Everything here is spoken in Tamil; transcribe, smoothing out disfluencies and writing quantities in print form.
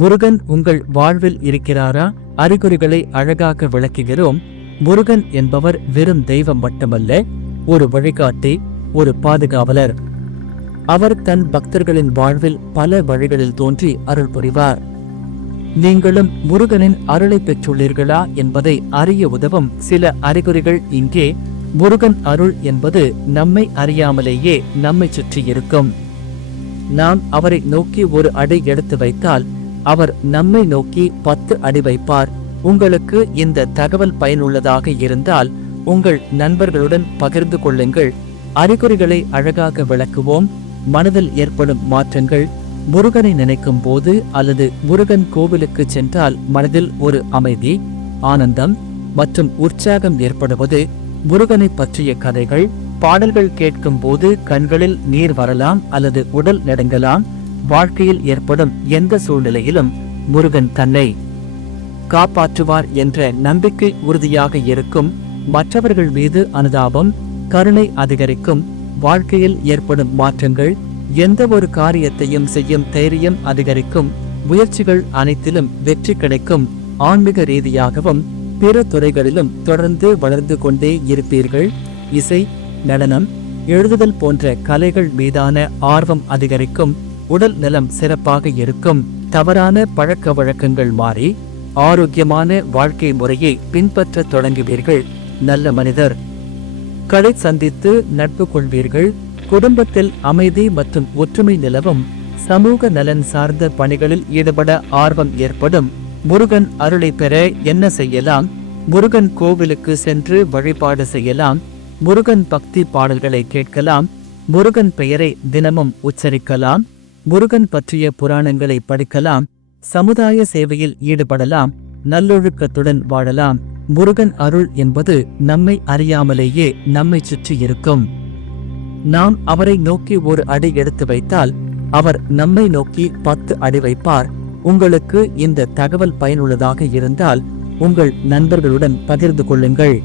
முருகன் உங்கள் வாழ்வில் இருக்கிறாரா? அறிகுறிகளை அழகாக விளக்குகிறோம். முருகன் என்பவர் வெறும் தெய்வம் மட்டுமல்ல, ஒரு வழிகாட்டி, ஒரு பாதுகாவலர். அவர் தன் பக்தர்களின் வாழ்வில் பல வழிகளில் தோன்றி அருள் புரிவார். நீங்களும் முருகனின் அருளை பெற்றுள்ளீர்களா என்பதை அறிய உதவும் சில அறிகுறிகள் இங்கே. முருகன் அருள் என்பது நம்மை அறியாமலேயே நம்மை சுற்றி இருக்கும். நாம் அவரை நோக்கி ஒரு அடி எடுத்து வைத்தால் அவர் நம்மை நோக்கி 10 அடி வைப்பார். உங்களுக்கு இந்த தகவல் பயனுள்ளதாக இருந்தால் உங்கள் நண்பர்களுடன் பகிர்ந்து கொள்ளுங்கள். அறிகுறிகளை அழகாக விளக்குவோம். மனதில் ஏற்படும் மாற்றங்கள். முருகனை நினைக்கும் போது அல்லது முருகன் கோவிலுக்கு சென்றால் மனதில் ஒரு அமைதி, ஆனந்தம் மற்றும் உற்சாகம் ஏற்படுவது. முருகனை பற்றிய கதைகள், பாடல்கள் கேட்கும் போது கண்களில் நீர் வரலாம் அல்லது உடல் நடுங்கலாம். வாழ்க்கையில் ஏற்படும் எந்த சூழ்நிலையிலும் முருகன் தன்னை காப்பாற்றுவார் என்ற நம்பிக்கை உறுதியாக இருக்கும். மற்றவர்கள் மீது அனுதாபம், கருணை அதிகரிக்கும். வாழ்க்கையில் ஏற்படும் மாற்றங்கள். எந்த ஒரு காரியத்தையும் செய்யும் தைரியம் அதிகரிக்கும். முயற்சிகள் அனைத்திலும் வெற்றி கிடைக்கும். ஆன்மீக ரீதியாகவும் பிற துறைகளிலும் தொடர்ந்து வளர்ந்து கொண்டே இருப்பீர்கள். இசை, நடனம், எழுதுதல் போன்ற கலைகள் மீதான ஆர்வம் அதிகரிக்கும். உடல் நலம் சிறப்பாக இருக்கும். தவறான பழக்க வழக்கங்கள் மாறி ஆரோக்கியமான வாழ்க்கை முறையை பின்பற்ற தொடங்குவீர்கள். நல்ல மனிதர் களை சந்தித்து நட்பு கொள்வீர்கள். குடும்பத்தில் அமைதி மற்றும் ஒற்றுமை நிலவும். சமூக நலன் சார்ந்த பணிகளில் ஈடுபட ஆர்வம் ஏற்படும். முருகன் அருளை பெற என்ன செய்யலாம்? முருகன் கோவிலுக்கு சென்று வழிபாடு செய்யலாம். முருகன் பக்தி பாடல்களை கேட்கலாம். முருகன் பெயரை தினமும் உச்சரிக்கலாம். முருகன் பற்றிய புராணங்களை படிக்கலாம். சமுதாய சேவையில் ஈடுபடலாம். நல்லொழுக்கத்துடன் வாழலாம். முருகன் அருள் என்பது நம்மை அறியாமலேயே நம்மை சுற்றி இருக்கும். நாம் அவரை நோக்கி ஒரு அடி எடுத்து வைத்தால் அவர் நம்மை நோக்கி 10 அடி வைப்பார். உங்களுக்கு இந்த தகவல் பயனுள்ளதாக இருந்தால் உங்கள் நண்பர்களுடன் பகிர்ந்து கொள்ளுங்கள்.